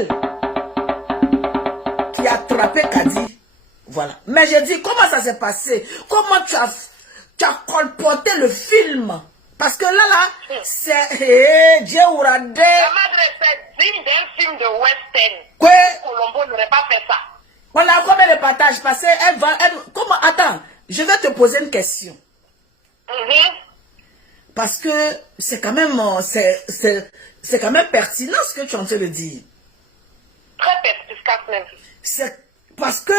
elle qui a attrapé Kadi. Voilà. Mais j'ai dit, comment ça s'est passé? Comment tu as colporté le film? Parce que là, c'est... Dieu Ourade. La madre, c'est digne d'un film de western. Quoi? Colombo n'aurait pas fait ça. On a combien de partages? Parce qu'elle va... Comment? Attends, je vais te poser une question. Parce que c'est quand même... C'est quand même pertinent ce que tu es en train de dire. Très perspicace même. C'est parce que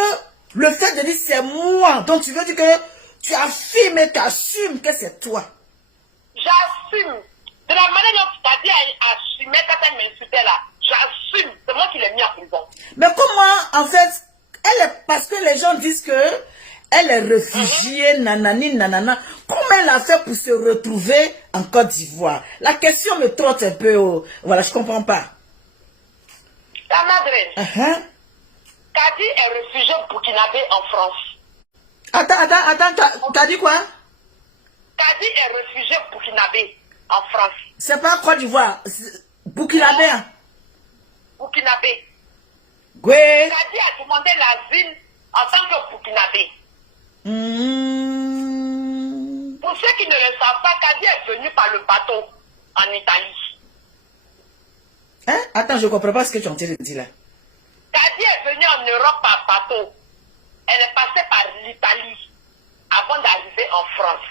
le fait de dire c'est moi, donc tu veux dire que tu affirmes et tu assumes que c'est toi. J'assume. De la manière dont tu t'as dit à assumer quand elle m'insultait là, j'assume. C'est moi qui l'ai mis en prison. Mais comment, en fait, parce que les gens disent que elle est réfugiée, nanani, nanana. Comment elle a fait pour se retrouver en Côte d'Ivoire? La question me trotte un peu. Voilà, je comprends pas. La madre, Kadi est réfugiée burkinabé en France. Attends, t'as dit quoi? Kadi est réfugiée burkinabé en France. C'est pas Côte d'Ivoire, burkinabé. Burkinabé. Oui. Kadi a demandé l'asile en tant que burkinabé. Pour ceux qui ne le savent pas, Kadi est venu par le bateau en Italie. Hein? Attends, je ne comprends pas ce que tu es en train de dire là. Kadi est venue en Europe par bateau. Elle est passée par l'Italie avant d'arriver en France.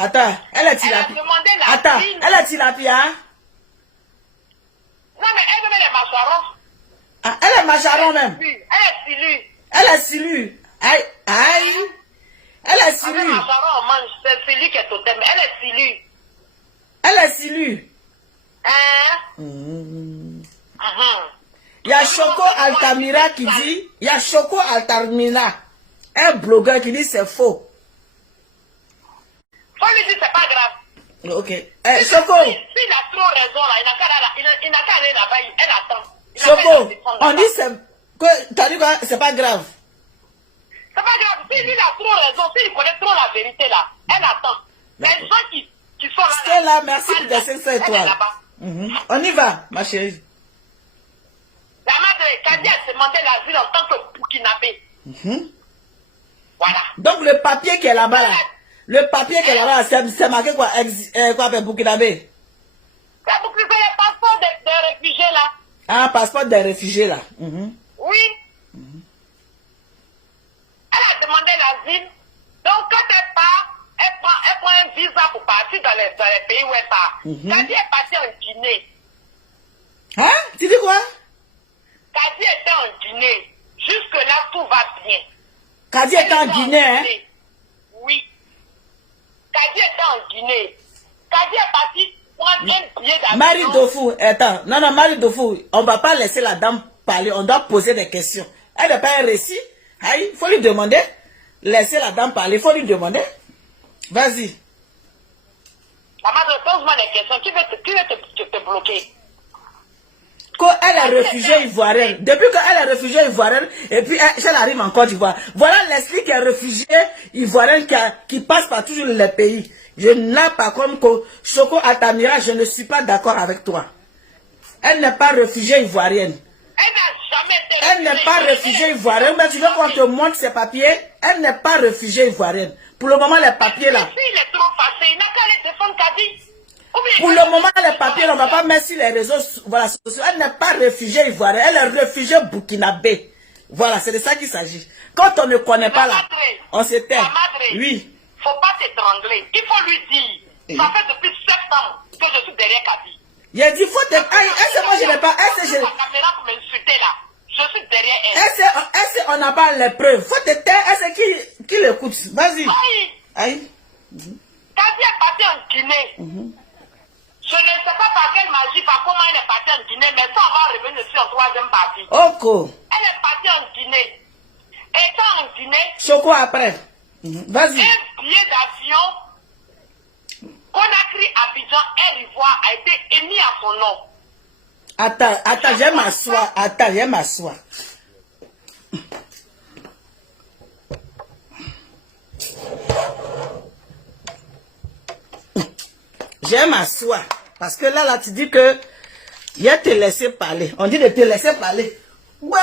Attends, elle est tilapia. Attends, elle est tilapia. Non, mais elle même est macharon. Ah, elle est macharon même. Elle est silue. Elle est silue. Aïe, aïe. Elle est silue. Avec macharon, on mange. C'est silue qui est totem. Elle est silue. Elle est silue. Hein? Il y a Choco Altamira qui dit, il y a Choco Altamira, un blogueur qui dit c'est faux. Faut lui dire c'est pas grave. Ok. Choco. S'il a trop raison là, il n'a qu'à aller là-bas, elle attend. Choco, on dit c'est... T'as dit quoi? C'est pas grave. C'est pas grave. Si lui a trop raison, s'il connaît trop la vérité là, elle attend. Les gens qui sont là... C'est là, merci pour tes 500 étoiles. On y va, ma chérie. La madre Kadi a demandé l'asile en tant que burkinabé. Voilà. Donc le papier qui est là-bas, là, le papier qui est là-bas, c'est marqué quoi? Quoi, burkinabé? C'est pour que c'est le passeport des réfugiés là. Ah, passeport des réfugiés là. Oui. Elle a demandé l'asile. Donc quand elle part, elle prend un visa pour partir dans les pays où elle part. Kadi est partie en Guinée. Hein? Tu dis quoi? Kadi était en Guinée. Jusque-là, tout va bien. Kadi était en Guinée, hein? Oui. Kadi était en Guinée. Kadi est parti prendre un billet d'avion. Marie Dofou, attends. Non, Marie Dofou, on ne va pas laisser la dame parler. On doit poser des questions. Elle n'a pas un récit. Il faut lui demander. Laissez la dame parler. Il faut lui demander. Vas-y. La madre, pose-moi des questions. Qui veut te bloquer? Quand elle est réfugiée ivoirienne, depuis qu'elle est réfugiée ivoirienne, et puis elle arrive en Côte d'Ivoire. Voilà Leslie qui est réfugiée ivoirienne qui passe par toujours les pays. Je n'ai pas comme Choco Altamira, je ne suis pas d'accord avec toi. Elle n'est pas réfugiée ivoirienne. Elle n'a jamais été Elle n'est pas réfugiée ivoirienne. Mais tu veux qu'on te montre ses papiers? Elle n'est pas réfugiée ivoirienne. Pour le moment, les papiers là. Il est trop fâché, il n'a qu'à aller défendre Kadi. Pour le moment, les papiers, on ne va pas mettre sur les réseaux sociaux. Elle n'est pas réfugiée ivoirienne, elle est réfugiée burkinabé. Voilà, c'est de ça qu'il s'agit. Quand on ne connaît pas là, on se tait. Oui. Il ne faut pas t'étrangler. Il faut lui dire. Ça fait depuis 7 ans que je suis derrière Kadi. Il a dit, faut te... Est-ce que moi je n'ai pas... Est-ce que je... La caméra pour m'insulter là. Je suis derrière elle. Est-ce qu'on n'a pas les preuves? Faut te taire. Est-ce qui l'écoute? Vas-y. Aïe. Kadi est parti en Guinée. Je ne sais pas par quelle magie, par comment elle est partie en Guinée, mais ça, on va revenir sur en troisième partie. Ok. Elle est partie en Guinée. Étant en Guinée, Choco après. Vas-y. un billet d'avion Conakry, Abidjan, Air Ivoire a été émis à son nom. Attends, je m'assois. Attends, je m'assois. Je m'assois. Parce que là, tu dis que Il a te laissé parler. On dit de te laisser parler. Ouais.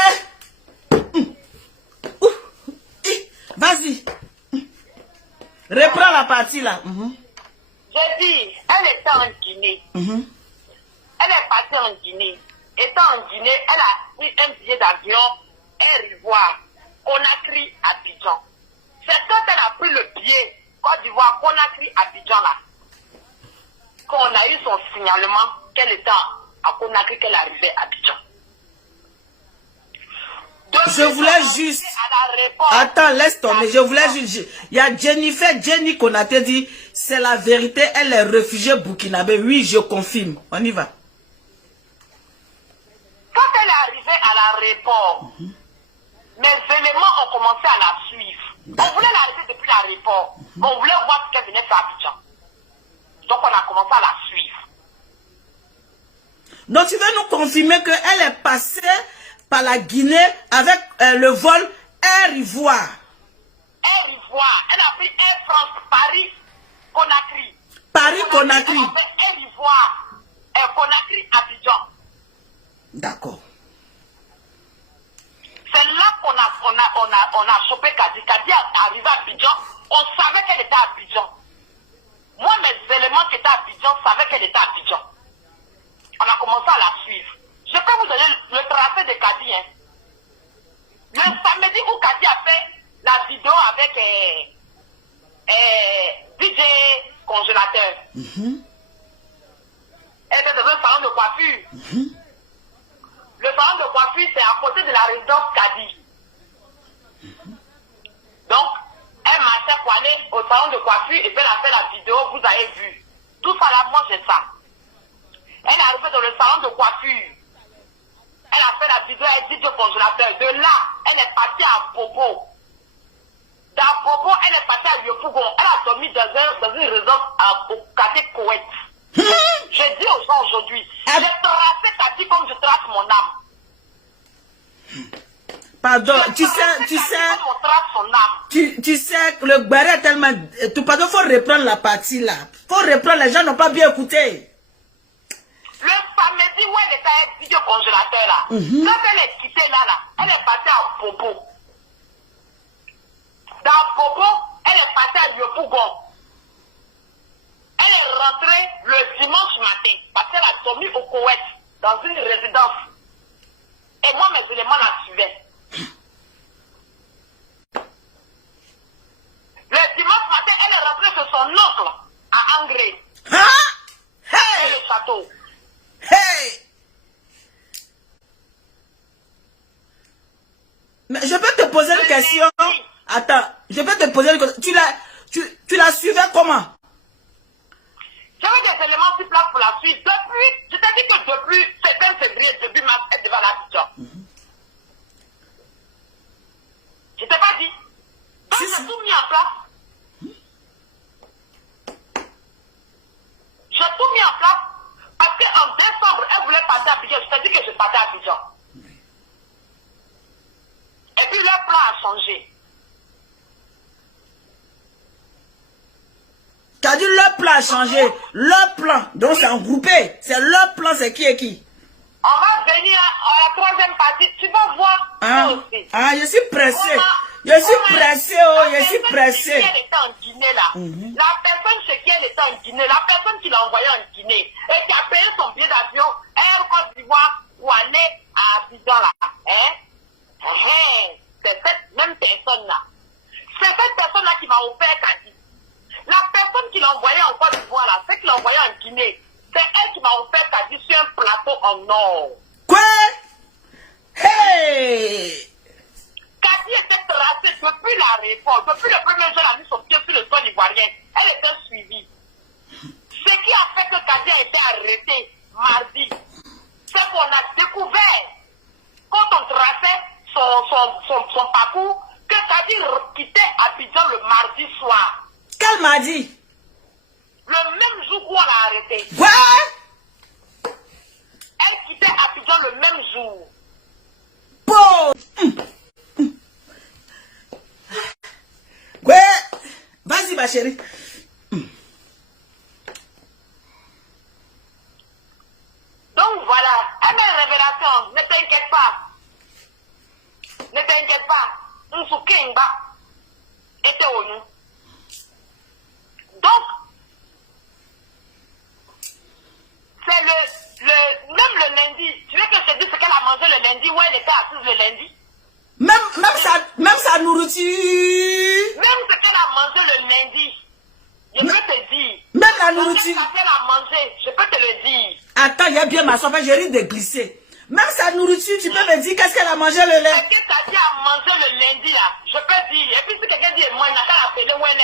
Vas-y. Reprends la partie là. Je dis, elle était en Guinée. Elle est partie en Guinée. Étant en Guinée, elle a pris un billet d'avion, Air Ivoire, Conakry, Abidjan. C'est quand elle a pris le billet, Côte d'Ivoire, Conakry, Abidjan là, qu'on a eu son signalement qu'elle était à Conakry, qu'elle arrivait à Abidjan. Je voulais juste... Attends, laisse tomber. Je voulais juste... Il y a Jenny Konaté dit, c'est la vérité, elle est réfugiée burkinabé. Oui, je confirme. On y va. Quand elle est arrivée à l'aéroport, mes éléments ont commencé à la suivre. On voulait l'arrêter depuis l'aéroport. On voulait voir ce qu'elle venait faire à Abidjan. Donc on a commencé à la suivre. Donc tu veux nous confirmer qu'elle est passée par la Guinée avec le vol Air Ivoire. Air Ivoire. Elle a pris Air France, Paris, Conakry. Paris-Conakry. Air Ivoire, Conakry, Abidjan. D'accord. C'est là qu'on a chopé Kadi. Kadi est arrivée à Abidjan. On savait qu'elle était à Abidjan. Moi, mes éléments qui étaient à Abidjan savaient qu'elle était à Abidjan. On a commencé à la suivre. Je peux vous donner le tracé de Kadi. Hein. Le samedi où Kadi a fait la vidéo avec DJ congélateur. Elle était dans un salon de coiffure. Le salon de coiffure, c'est à côté de la résidence Kadi. Donc, elle marchait pour aller au salon de coiffure et puis elle a fait la vidéo, vous avez vu. Tout ça là, moi j'ai ça. Elle est arrivée dans le salon de coiffure. Elle a fait la vidéo avec DJ congélateur. De là, elle est partie à Bobo. Dans Bobo, elle est partie à Yopougon. Elle a dormi dans une résidence au quartier Koweït. Je dis aux gens aujourd'hui, j'ai tracé Kadi comme je trace mon âme. Pardon, tu sais, le barré est tellement... Pardon, faut reprendre la partie là. Faut reprendre, les gens n'ont pas bien écouté. Le samedi où elle était avec vidéo congélateur là, quand elle est quittée là, elle est partie à Bobo. Dans Bobo, elle est partie à Yopougon. Elle est rentrée le dimanche matin parce qu'elle a dormi au Koweït dans une résidence. Et moi, mes éléments la suivaient. Le dimanche matin, elle est rentrée chez son oncle à Angré. Hey! Le château. Hey! Mais je peux te poser une question? Attends, je peux te poser une question. Tu la suivais comment? J'avais des éléments sur place pour la suite. Depuis, je t'ai dit que depuis 7 février, début mars, elle devait aller à Abidjan. Je t'ai pas dit. Donc j'ai tout mis en place. J'ai tout mis en place parce qu'en décembre, elle voulait partir à Abidjan. Je t'ai dit que je partais à Abidjan. Et puis leur plan a changé. T'as dit leur plan a changé. Leur plan. Donc c'est regroupé. C'est leur plan, c'est qui et qui? On va venir à la troisième partie. Tu vas voir. Je suis pressé. Je suis pressé, je suis pressé. Elle était en Guinée là. La personne chez qui elle était en Guinée, la personne qui l'a envoyée en Guinée et qui a payé son billet d'avion Air Côte d'Ivoire pour aller à Abidjan là. C'est cette même personne là. C'est cette personne là qui m'a offert Kadi. La personne qui l'a envoyé en Côte d'Ivoire là, celle qui l'a envoyé en Guinée, c'est elle qui m'a offert Kadi sur un plateau en or. Quoi? Hey! Kadi était tracée depuis la réforme. Depuis le premier jour, elle a mis son pied sur le sol ivoirien. Elle était suivie. Ce qui a fait que Kadi a été arrêtée mardi, c'est qu'on a découvert, quand on traçait son parcours, que Kadi quittait Abidjan le mardi soir. Quel mardi? Le même jour où on l'a arrêté. Quoi? Elle quittait Abidjan le même jour. Bon. Ouais. Vas-y, ma chérie. Donc voilà. Nsukengba était au nous. Donc, c'est même le lundi. Tu veux que je te dise ce qu'elle a mangé le lundi, où elle était assise le lundi? Même sa nourriture. Même ce qu'elle a mangé le lundi, je peux te dire. Même la nourriture. Ce qu'elle a mangé, je peux te le dire. Attends, il y a bien ma soeur, j'ai risque de glisser. Même sa nourriture, tu peux me dire qu'est-ce qu'elle a mangé le lundi? Ce que ta dit a mangé le lundi là, je peux dire. Et puis si quelqu'un dit, moi, il n'a qu'à l'appeler où elle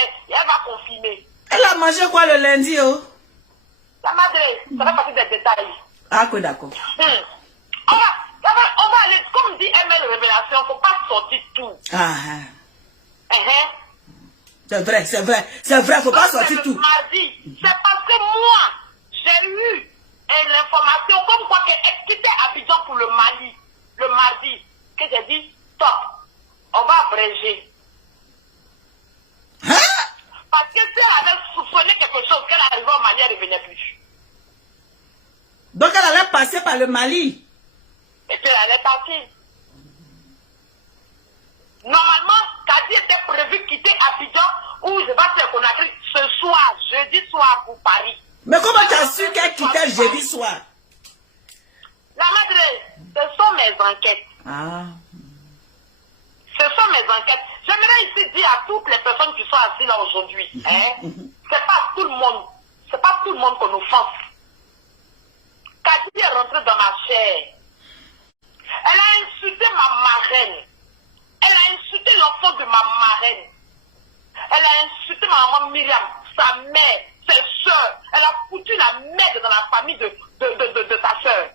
va confirmer. Elle a mangé quoi le lundi, oh? La madre, ça va passer des détails. Ah, quoi, d'accord. On va aller, comme dit ML Révélation, il ne faut pas sortir tout. C'est vrai, il ne faut pas sortir tout. Mardi, c'est parce que moi, j'ai eu l'information comme quoi qu'elle quittait Abidjan pour le Mali, le mardi, que j'ai dit, stop, on va abréger. Parce que si elle avait soupçonné quelque chose, qu'elle arrivait au Mali, elle ne revenait plus. Donc elle allait passer par le Mali. Et puis elle est partie. Normalement, Kadi était prévu quitter Abidjan où je vais faire Conakry ce soir, jeudi soir pour Paris. Mais comment tu as su qu'elle quittait jeudi soir? La madre, ce sont mes enquêtes. Ce sont mes enquêtes. J'aimerais ici dire à toutes les personnes qui sont assises là aujourd'hui, c'est pas tout le monde, c'est pas tout le monde qu'on offense. Kadi est rentrée dans ma chair. Elle a insulté ma marraine. Elle a insulté l'enfant de ma marraine. Elle a insulté ma maman Myriam, sa mère, ses soeurs. Elle a foutu la merde dans la famille de sa soeur.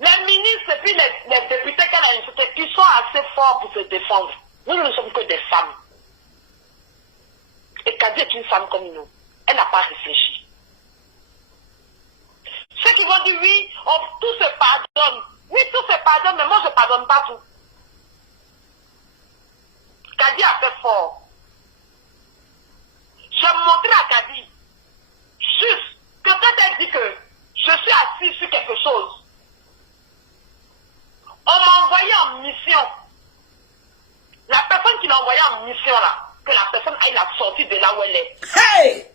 Les ministres et puis les députés qu'elle a insultés, qui sont assez forts pour se défendre. Nous ne sommes que des femmes. Et Kadi est une femme comme nous. Elle n'a pas réfléchi. Ceux qui vont dire oui, tout se pardonne. Oui, tout se pardonne, mais moi je ne pardonne pas tout. Kadi a fait fort. J'ai montré à Kadi, juste, que quand elle dit que je suis assis sur quelque chose, on m'a envoyé en mission. La personne qui l'a envoyé en mission là, que la personne aille la sortir de là où elle est. Hey!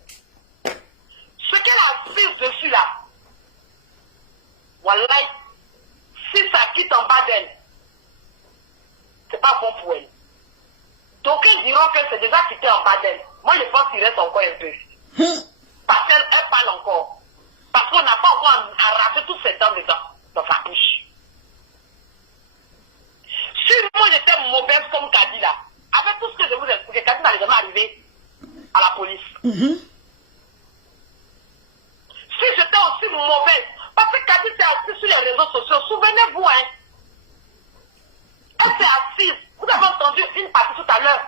Ce qu'elle a fait dessus là, voilà, si ça quitte en bas d'elle, c'est pas bon pour elle. Donc ils diront que c'est déjà quitté en bas d'elle. Moi je pense qu'il reste encore un peu. Parce qu'elle parle encore. Parce qu'on n'a pas encore arraché tous ses dents dedans, dans sa bouche. Si moi j'étais mauvaise comme Kadi là, avec tout ce que je vous explique, Kadi n'allait jamais arriver à la police. Si j'étais aussi mauvaise, parce que Kadi s'est assise sur les réseaux sociaux, souvenez-vous, elle s'est assise. Vous avez entendu une partie tout à l'heure.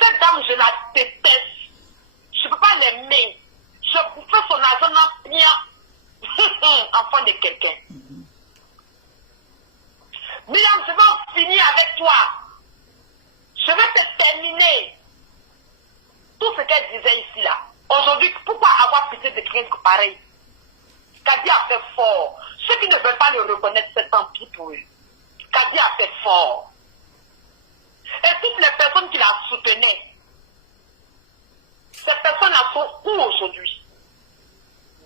Cette dame, je la déteste. Je ne peux pas l'aimer. Je bouffais son argent dans bien. Enfant de quelqu'un. Myriam, je vais en finir avec toi. Je vais te terminer. Tout ce qu'elle disait ici là. Aujourd'hui, pourquoi avoir pitié de quelqu'un pareil? Kadi a fait fort. Ceux qui ne veulent pas le reconnaître, c'est tant pis pour eux. Kadi a fait fort. Et toutes les personnes qui la soutenaient, ces personnes-là sont où aujourd'hui?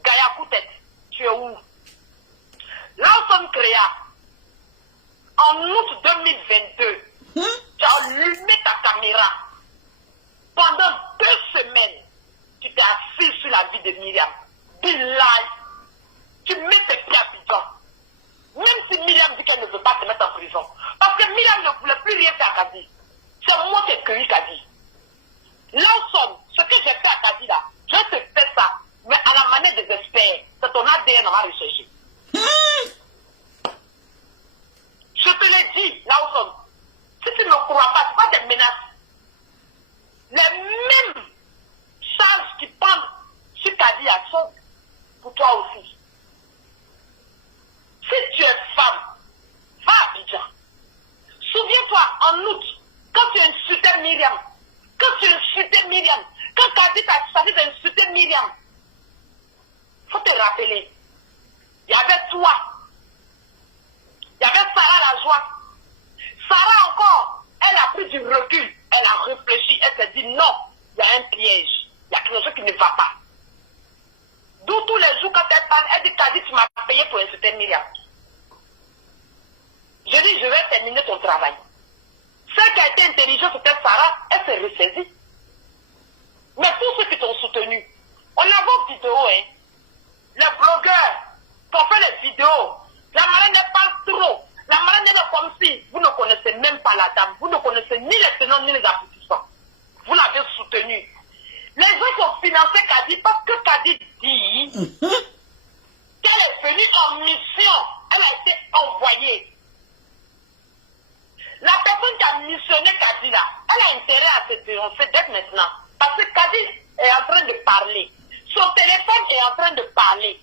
Gaïa Koutet, tu es où? Lawson Créa, en août 2022, tu as allumé ta caméra. Pendant 2 semaines, tu t'es assis sur la vie de Myriam. Billahi, tu mets tes pieds à Abidjan. Même si Myriam dit qu'elle ne veut pas te mettre en prison. Parce que Myriam ne voulait plus rien faire à Kadi. C'est moi qui ai cueilli Kadi. L'ensemble, ce que j'ai fait à Kadi là, je te fais ça, mais à la manière des experts. C'est ton ADN, on va rechercher. Je te l'ai dit, l'ensemble. Si tu ne me crois pas, c'est pas des menaces. Les mêmes charges qui pendent sur Kadi sont pour toi aussi. Si tu es femme, va à Abidjan. Souviens-toi, en août, quand tu insultais Myriam, quand Kadi t'a choisi d'insulter Myriam, il faut te rappeler, il y avait toi, il y avait Sarah Lajoie, Sarah encore, elle a pris du recul, elle a réfléchi, elle s'est dit non, il y a un piège, il y a quelque chose qui ne va pas. D'où tous les jours quand elle parle, elle dit Kadi, tu m'as payé pour insulter Myriam. Je dis, je vais terminer ton travail. Celle qui a été intelligente, c'était Sarah, elle s'est ressaisie. Mais tous ceux qui t'ont soutenu, on a vos vidéos, hein. Les blogueurs qui ont fait les vidéos, la marraine elle parle trop. La marraine elle est comme si vous ne connaissez même pas la dame. Vous ne connaissez ni les tenants ni les aboutissants. Vous l'avez soutenue. Les gens ont financé Kadi parce que Kadi dit qu'elle est venue en mission. Elle a été envoyée. La personne qui a missionné Kadi là, elle a intérêt à se dénoncer dès maintenant. Parce que Kadi est en train de parler. Son téléphone est en train de parler.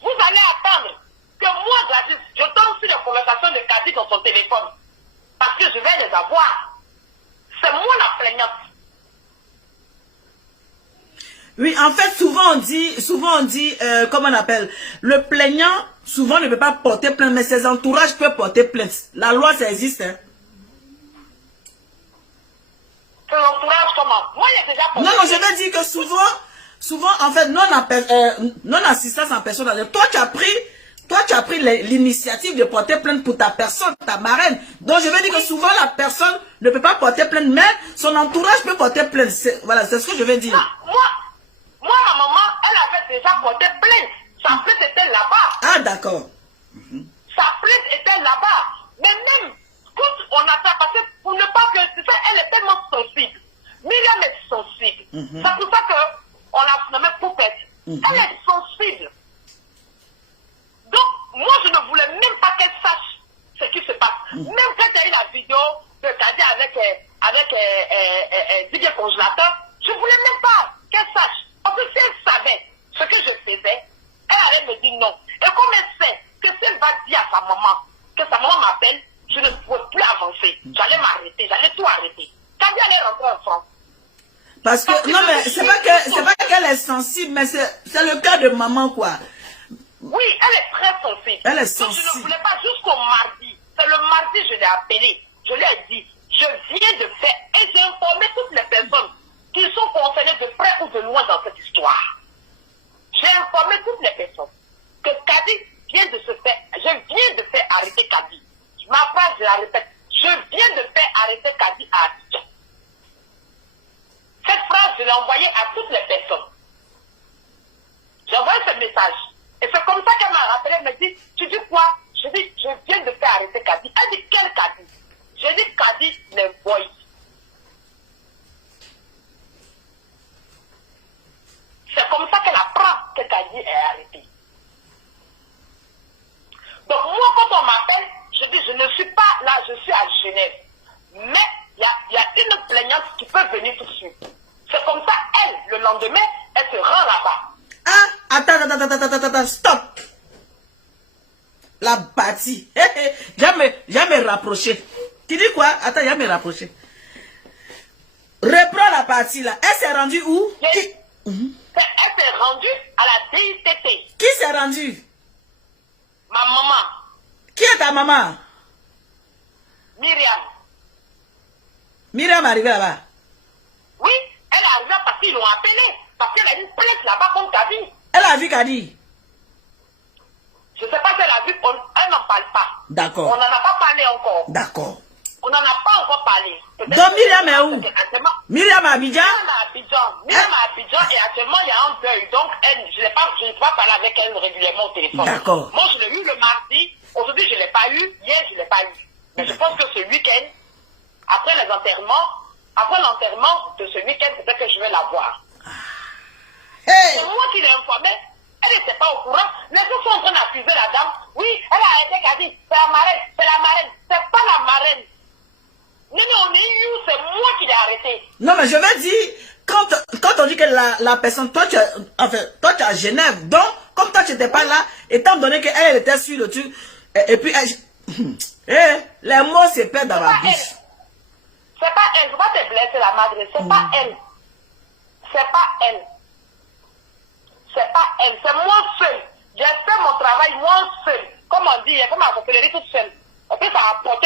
Vous allez attendre que moi, Gladys, je tombe sur les conversations de Kadi dans son téléphone. Parce que je vais les avoir. C'est moi la plaignante. Oui, en fait, souvent on dit, comment on appelle, le plaignant, souvent ne peut pas porter plainte, mais ses entourages peuvent porter plainte. La loi, ça existe, hein. Ses entourages, comment? Moi, il y a déjà porté. Non, je veux dire que souvent, en fait, non-assistance en personne âgée. Toi, tu as pris l'initiative de porter plainte pour ta personne, ta marraine. Donc, je veux dire que souvent, la personne ne peut pas porter plainte, mais son entourage peut porter plainte. Voilà, c'est ce que je veux dire. Moi, ma maman, elle avait déjà porté plainte. Sa plainte était là-bas. Ah, d'accord. Sa plainte était là-bas. Mais même, quand on a fait passer, pour ne pas que, c'est ça, elle est tellement sensible. Myriam est sensible. C'est pour ça qu'on l'a nommée Poupette. Elle est sensible. Donc, moi, je ne voulais même pas qu'elle sache ce qui se passe. Même quand il y a eu la vidéo de Kadi avec Didier Congélateur, je ne voulais même pas qu'elle sache. Parce que si elle savait ce que je faisais, elle allait me dire non. Et comme elle sait que si elle va dire à sa maman, que sa maman m'appelle, je ne pouvais plus avancer. J'allais m'arrêter, j'allais tout arrêter. Kadi allait rentrer en France. Parce que, non, mais c'est pas qu'elle est sensible, mais c'est le cas de maman, quoi. Oui, elle est très sensible. Elle est sensible. Donc je ne voulais pas jusqu'au mardi. C'est le mardi, je l'ai appelé. Je lui ai dit, je viens de faire, et j'ai informé toutes les personnes qui sont concernées de près ou de loin dans cette histoire. J'ai informé toutes les personnes que Kadi vient de se faire, je viens de faire arrêter Kadi. Ma phrase, je la répète, je viens de faire arrêter Kadi à Abidjan. Cette phrase, je l'ai envoyée à toutes les personnes. J'ai envoyé ce message. Et c'est comme ça qu'elle m'a rappelé, elle me dit, tu dis quoi? Je dis, je viens de faire arrêter Kadi. Elle dit, quel Kadi? J'ai dit, Kadi, les boys. C'est comme ça qu'elle apprend que Kadi est arrêté. Donc moi, quand on m'appelle, je dis, je ne suis pas là, je suis à Genève. Mais il y a une plaignante qui peut venir tout de suite. C'est comme ça, elle, le lendemain, elle se rend là-bas. Ah, attends, stop. La bâtie. Jamais rapproché. Tu dis quoi? Attends, jamais rapproché. Reprends la partie là. Elle s'est rendue où? Elle s'est rendue à la DITT. Qui s'est rendu? Ma maman. Qui est ta maman? Myriam. Myriam est arrivée là-bas. Oui, elle est arrivée parce qu'ils l'ont appelée. Parce qu'elle a une plainte là-bas contre Kadi. Elle a vu Kadi. Je ne sais pas si elle a vu, elle n'en parle pas. D'accord. On n'en a pas parlé encore. D'accord. On n'en a pas encore parlé. Donc Myriam est où? Myriam à Abidjan? Myriam à Abidjan et actuellement il y a un deuil. Donc je ne peux pas parler avec elle régulièrement au téléphone. D'accord. Moi je l'ai eu le mardi. Aujourd'hui je ne l'ai pas eu. Hier je ne l'ai pas eu. Mais je pense que ce week-end, après l'enterrement de ce week-end, peut-être que je vais la voir. Hey! C'est moi qui l'ai informée. Elle n'était pas au courant. Les gens sont en train d'accuser la dame. Oui, elle a arrêté Kadi. C'est la marraine. C'est la marraine. C'est pas la marraine. Non, c'est moi qui l'ai arrêté. Non, mais je veux dire, quand on dit que la personne, toi tu es à Genève, donc, comme toi tu n'étais pas là, étant donné qu'elle était sur le truc, et puis, les mots se perdent dans la bouche. C'est pas elle, je vais pas te blesser la madre, c'est pas elle. C'est pas elle. C'est pas elle, c'est moi seul. J'ai fait mon travail moi seul. Comme on dit, comme on peut le dire toute seule. Et puis ça a apporté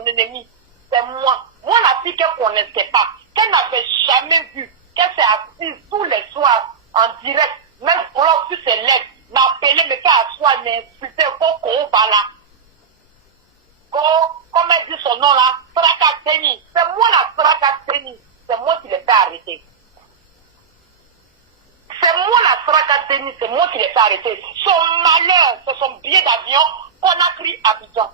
son ennemi. C'est moi. Moi, la fille qu'elle ne connaissait pas, qu'elle n'avait jamais vue, qu'elle s'est assise tous les soirs en direct, même sur ses lèvres, m'appeler, me faire asseoir, m'insulter, comme elle dit son nom là, Strakateni. C'est moi la Strakateni. C'est moi qui l'ai fait arrêter. C'est moi la Strakateni, c'est moi qui l'ai fait arrêter. Son malheur, c'est son billet d'avion Conakry Abidjan.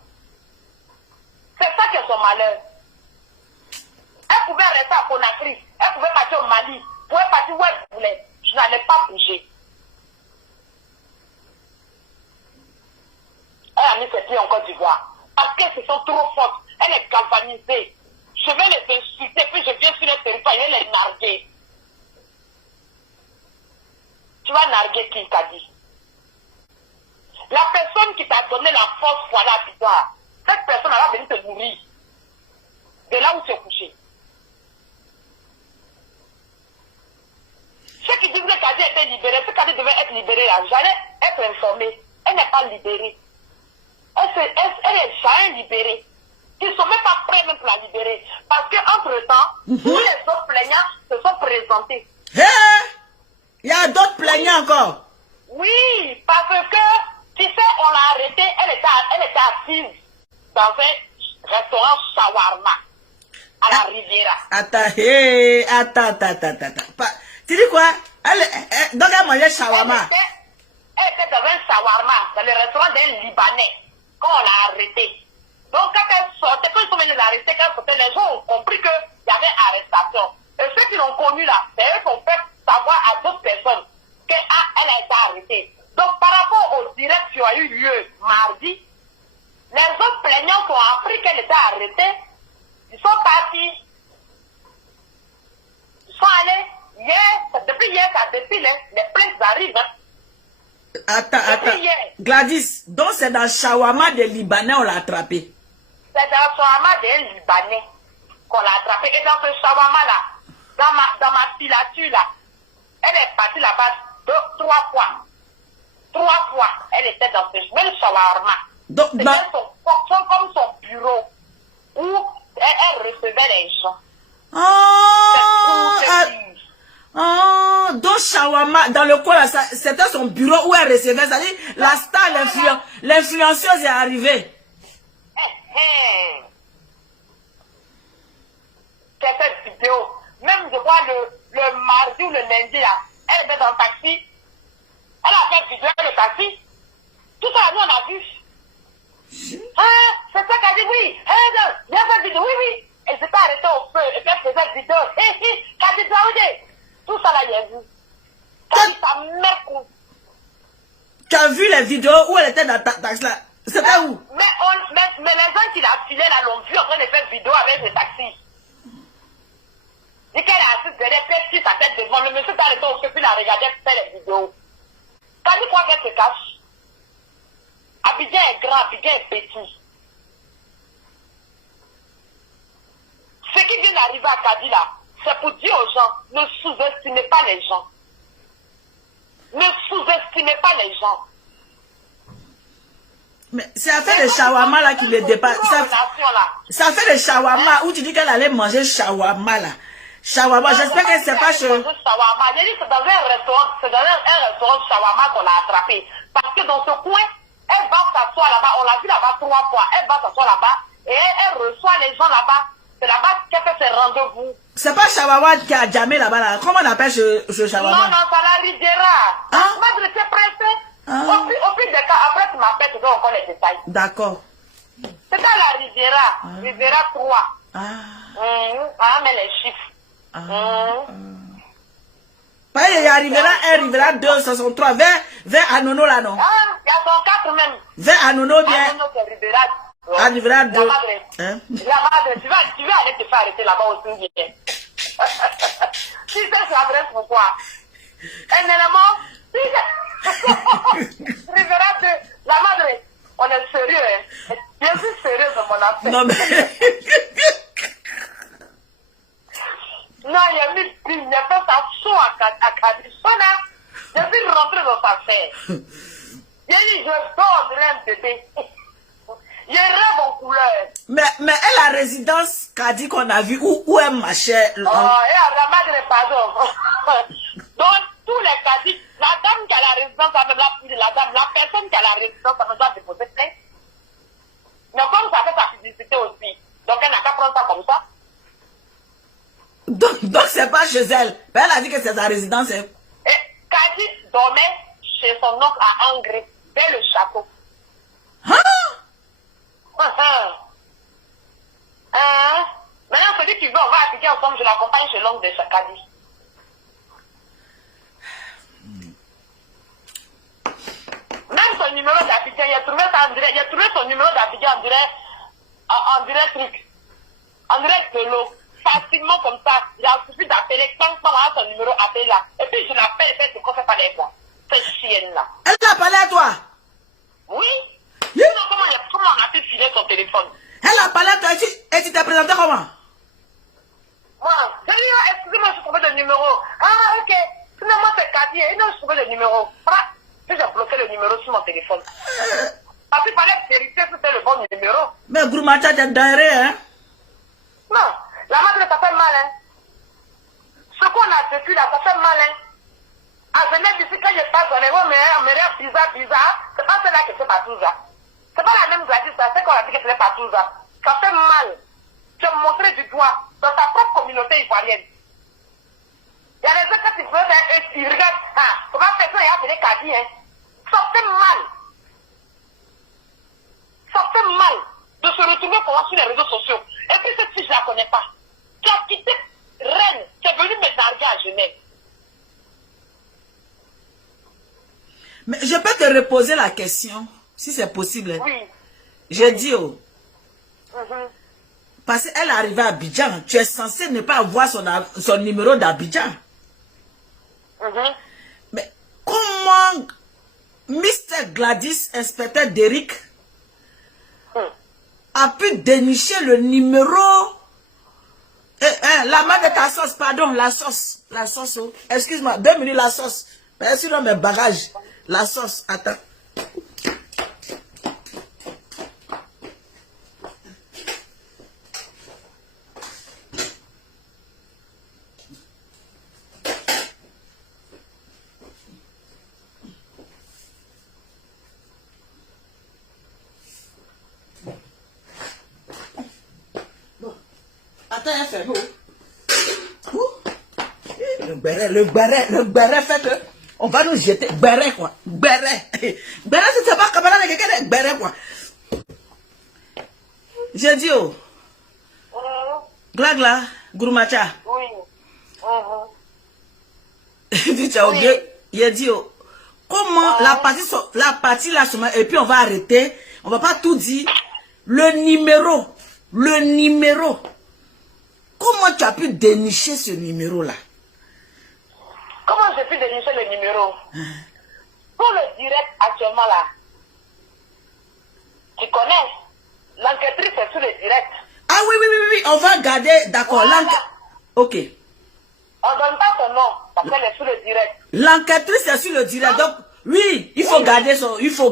C'est ça qui est son malheur. Elle pouvait rester à Conakry, elle pouvait partir au Mali, elle pouvait partir où elle voulait. Je n'allais pas bouger. Elle a mis ses pieds en Côte d'Ivoire. Parce qu'elles se sont trop fortes. Elle est galvanisée. Je vais les insulter, puis je viens sur les territoires, je vais les narguer. Tu vas narguer qui t'a dit? La personne qui t'a donné la force pour aller à Bidar, cette personne va venir te nourrir. De là où tu es couché. Ceux qui disent que Kadi était libéré, ce Kadi devait être libéré là, j'allais être informé. Elle n'est pas libérée. Elle est jamais libérée. Ils ne sont même pas prêts même pour la libérer. Parce qu'entre-temps, tous les autres plaignants se sont présentés. Il y a d'autres plaignants encore. Oui, parce que, tu sais, on l'a arrêtée, elle était assise dans un restaurant shawarma à la Riviera. Attends. Tu dis quoi? Donc elle mangeait shawarma. Elle était dans un shawarma, dans le restaurant d'un Libanais, quand on l'a arrêtée. Donc quand elle sortait, quand ils sont venus l'arrêter, quand elle sortait, les gens ont compris qu'il y avait arrestation. Et ceux qui l'ont connue là, c'est eux qui ont fait savoir à d'autres personnes qu'elle a été arrêtée. Donc par rapport au direct qui a eu lieu mardi, les autres plaignants qui ont appris qu'elle était arrêtée, ils sont partis. Ils sont allés. Hier, depuis hier, ça défile, les plaintes arrivent. Attends. Gladys, donc c'est dans le shawarma des Libanais on l'a attrapé. C'est dans le shawarma des Libanais qu'on l'a attrapé. Et dans ce shawarma là, dans ma filature là, elle est partie là-bas 3 fois. 3 fois, elle était dans ce même shawarma. C'était comme son bureau où elle recevait les gens. Donc shawarma, dans le coin, c'était son bureau où elle recevait, c'est-à-dire la star, l'influenceuse est arrivée. C'est cette vidéo. Même, je crois, le mardi ou le lundi, là, elle était dans le taxi. Elle a fait vidéo le taxi. Tout ça, nous, on a vu. C'est ça qu'elle dit, oui. Viens faire vidéo, oui. Elle s'est pas arrêtée au feu. Et puis elle faisait vidéo. Qu'elle dit, tout ça là, il a vu. Quand sa mère coupe. Tu as vu les vidéos où elle était dans ta taxi là? C'était où? Mais les gens qui la filaient là l'ont vu en train de faire vidéo avec le taxi. Dit qu'elle est assise derrière, peut-être si sa tête devant. Le monsieur s'est arrêté au feu, puis la regardait faire les vidéos. Quand il croit qu'elle se cache, Abidjan est grand, Abidjan est petit. Ce qui vient d'arriver à Kadi là, c'est pour dire aux gens, ne sous-estimez pas les gens. Ne sous-estimez pas les gens. Mais c'est à faire des shawarma là qui les dépasse. Ça fait des shawarma où tu dis qu'elle allait manger shawarma là. Shawarma, j'espère qu'elle ne sait pas chez... C'est dans un restaurant shawarma qu'on a attrapé. Parce que dans ce coin, elle va s'asseoir là-bas, on l'a vu là-bas 3 fois, elle va s'asseoir là-bas et elle reçoit les gens là-bas. C'est là-bas qu'elle fait ses rendez-vous. C'est pas shawarma qui a jamais là-bas là. Comment on appelle ce shawarma? Non, ça la Riviera. Madre, c'est pressé. Au plus des cas, après tu m'appelles, tu donnes encore les détails. D'accord. C'est dans la Riviera. Riviera 3. Mais les chiffres. Il y a Riviera 2, 63, vers Anono là, non? Il y a son 4 même. Vers Anono bien. Anono, c'est Riviera 2. Riviera 2. La madre, tu vas aller te faire arrêter là-bas aussi. Tu sais, c'est l'adresse pourquoi. Riviera 2. La madre, on est sérieux, hein. Je suis sérieux de mon affaire. Non, mais... Non, il a mis il a fait sa saut à Kadisona. Il a vu rentrer dans sa fête. Il a dit, je dors un bébé. Je rêve en couleur. Mais elle a résidence qu'a dit qu'on a vu où elle marchait. Oh, et la madre, pardon. Donc, tous les caddies, la dame qui a la résidence, la personne qui a la résidence, ça me doit déposer plainte. Mais comme ça fait sa publicité aussi, donc elle n'a qu'à prendre ça comme ça. Donc c'est pas chez elle. Mais elle a dit que c'est sa résidence. Hein. Et Kadi dormait chez son oncle à Angers, dès le château. Maintenant, celui qui veut, on va appliquer ensemble, je l'accompagne chez l'oncle de Kadi. Même son numéro d'Abidjan, il a trouvé ça en direct. Il a trouvé son numéro d'Abidjan en direct truc. En direct de l'eau. Facilement comme ça. Il a suffi d'appeler. Quand on a son numéro, appelé là. Et puis je l'appelle et fait ce qu'on fait pas avec moi. Cette chienne-là. Elle t'a parlé à toi? Oui. Sinon, comment on a pu filer son téléphone? Elle a parlé à toi et tu t'es présenté comment? Moi, excusez-moi, je trouvais le numéro. Ah, ok. Finalement, c'est Kadi. Et non, je trouvais le numéro. Voilà. Puis j'ai bloqué le numéro sur mon téléphone. Parce qu'il fallait vérifier si c'était le bon numéro. Mais Groumacha, t'es daéré, hein? Non, la madre, ça fait mal, hein. Ce qu'on a vécu là, ça fait mal, hein. À Genève, ici, quand je passe dans les rues, mais bizarre, c'est pas celle-là qui fait partout ça. C'est pas la même Gladys, c'est qu'on a dit que c'était partout ça. Ça fait mal. Tu me montrer du doigt dans ta propre communauté ivoirienne. Il y a des gens qui font et ils regardent. Ah, faut pas faire ça et appeler Kadi, hein. Ça fait mal. Ça fait mal de se retrouver comme sur les réseaux sociaux. Et puis cette fille, je la connais pas. Tu as quitté Rennes, tu es venu me narguer à Genève. Mais je peux te reposer la question, si c'est possible. Hein? Oui. J'ai dit, oh. Parce qu'elle est arrivée à Abidjan. Tu es censé ne pas avoir son numéro d'Abidjan. Mais comment Mr. Gladys, inspecteur d'Eric, a pu dénicher le numéro... la main de ta sauce, pardon, la sauce. Oh. Excuse-moi, 2 minutes la sauce. Mais sinon mes bagages. La sauce, attends. Attends, un fait le béret fait que on va nous jeter. Béret quoi. Béret. Béret, c'est pas comme ça, quelqu'un de béret quoi. J'ai dit, oh. Glagla, Groumacha. Oui. Tu as oublié. J'ai dit, oh. Comment la partie là, et puis on va arrêter. On va pas tout dire. Le numéro. Comment tu as pu dénicher ce numéro-là? Comment j'ai pu dénicher le numéro? Pour le direct actuellement là, tu connais, l'enquêtrice est sur le direct. Ah oui, on va garder, d'accord. Voilà. Ok. On ne donne pas son nom, parce qu'elle est sur le direct. L'enquêtrice est sur le direct, donc oui, il faut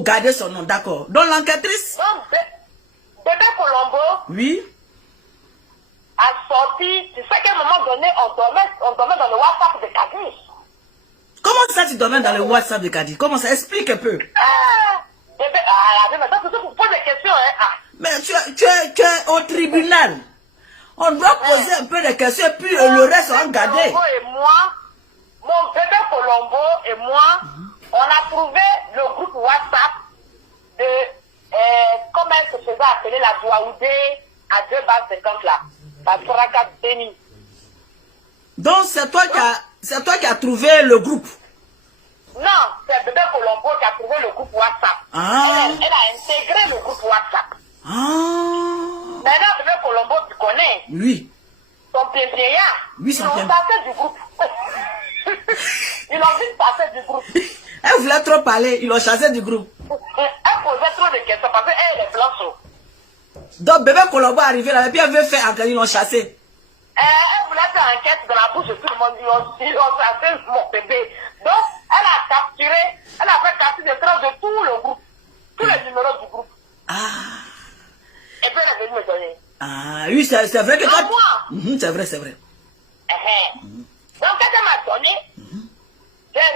garder son nom, d'accord. Donc l'enquêtrice... Donc, bébé Colombo... Oui. A sorti, tu sais qu'à un moment donné, on dormait dans le WhatsApp de Kadi. Comment ça tu dormais dans le WhatsApp de Kadi? Comment ça? Explique un peu. Mais ça, tu poses des questions, hein. Mais tu es au tribunal. On doit poser un peu de questions et puis le reste on va garder. Colombo et moi, mon bébé Colombo et moi, on a trouvé le groupe WhatsApp de, comment elle se faisait appeler la Douaoudé à 2/50 là. La Soraka Béni. Donc c'est toi qui as trouvé le groupe. Non, c'est bébé Colombo qui a trouvé le groupe WhatsApp. Ah. Elle a intégré le groupe WhatsApp. Ah. Maintenant, bébé Colombo, tu connais. Oui. Son pied vieillard. Oui, son Ils l'ont passé du groupe. Ils l'ont vite passé du groupe. Elle voulait trop parler, ils l'ont chassé du groupe. Elle posait trop de questions parce qu'elle est blanche. Donc bébé Colombo est arrivé là et puis elle veut faire enquête, ils l'ont chassé. Elle voulait faire enquête dans la bouche de tout le monde. Ils ont chassé mon bébé. Donc, elle a fait capturer des traces de tout le groupe. Tous les numéros du groupe. Ah. Et puis elle est venue me donner. Ah oui, c'est vrai que Non, moi. C'est vrai, c'est vrai. Donc quand elle m'a donné, j'ai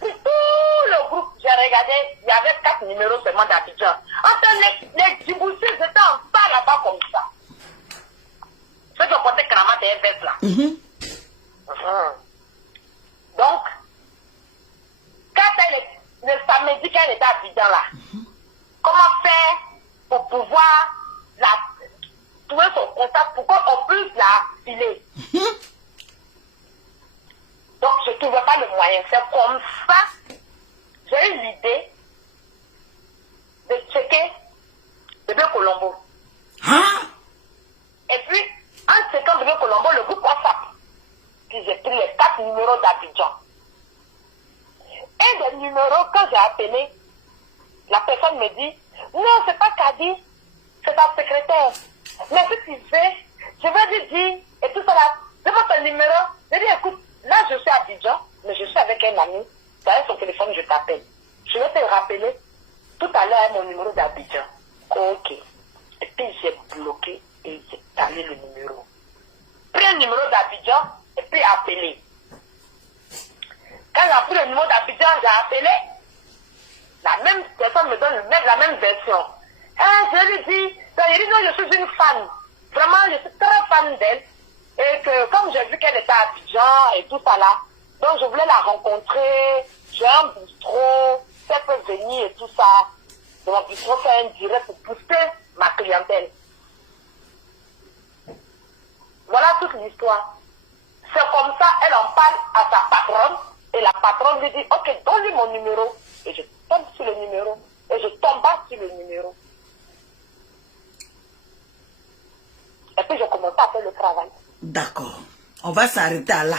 pris tout le groupe, j'ai regardé, il y avait 4 numéros seulement d'Abidjan. Enfin, les Djiboutiens étaient en bas là-bas comme ça. Ceux qui portaient cravate et veste là. Donc, quand le samedi, quand elle était à Abidjan là, comment faire pour pouvoir trouver son contact pour qu'on puisse la filer? Donc, je ne trouvais pas le moyen. C'est comme ça, j'ai eu l'idée de checker Bébé Colombo. Hein? Et puis, en checkant Bébé Colombo, le groupe WhatsApp, puis j'ai pris les 4 numéros d'Abidjan. Un des numéros, quand j'ai appelé, la personne me dit, non, c'est pas Kadi, c'est ta secrétaire. Mais si tu veux, je vais lui dire, et tout ça là, c'est votre numéro. Je dis, écoute, là je suis à Abidjan, mais je suis avec un ami, tu as son téléphone, je t'appelle. Je vais te rappeler, tout à l'heure, mon numéro d'Abidjan. Ok. Et puis j'ai bloqué et j'ai tapé le numéro. Pris le numéro d'Abidjan et puis appelé. Quand j'ai pris le numéro d'Abidjan, j'ai appelé. La même personne me donne la même version. Je lui dis, non, je suis une fan. Vraiment, je suis très fan d'elle. Et que comme j'ai vu qu'elle était à Abidjan et tout ça là, donc je voulais la rencontrer. J'ai un bistrot, elle peut venir et tout ça. De mon bistrot, faire un direct pour booster ma clientèle. Voilà toute l'histoire. C'est comme ça, elle en parle à sa patronne. Et la patronne lui dit, ok, donne-lui mon numéro. Et je tombe sur le numéro. Et je tombe sur le numéro. Et puis je commence à faire le travail. D'accord. On va s'arrêter à là.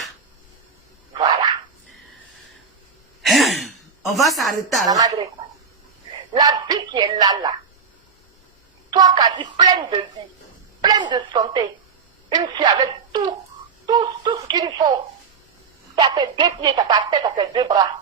Voilà. On va s'arrêter à là. La vie qui est là. Toi qui as dit pleine de vie, pleine de santé. Une fille avec tout ce qu'il faut. Tu as tes 2 pieds, tu as ta tête, tu as tes 2 bras.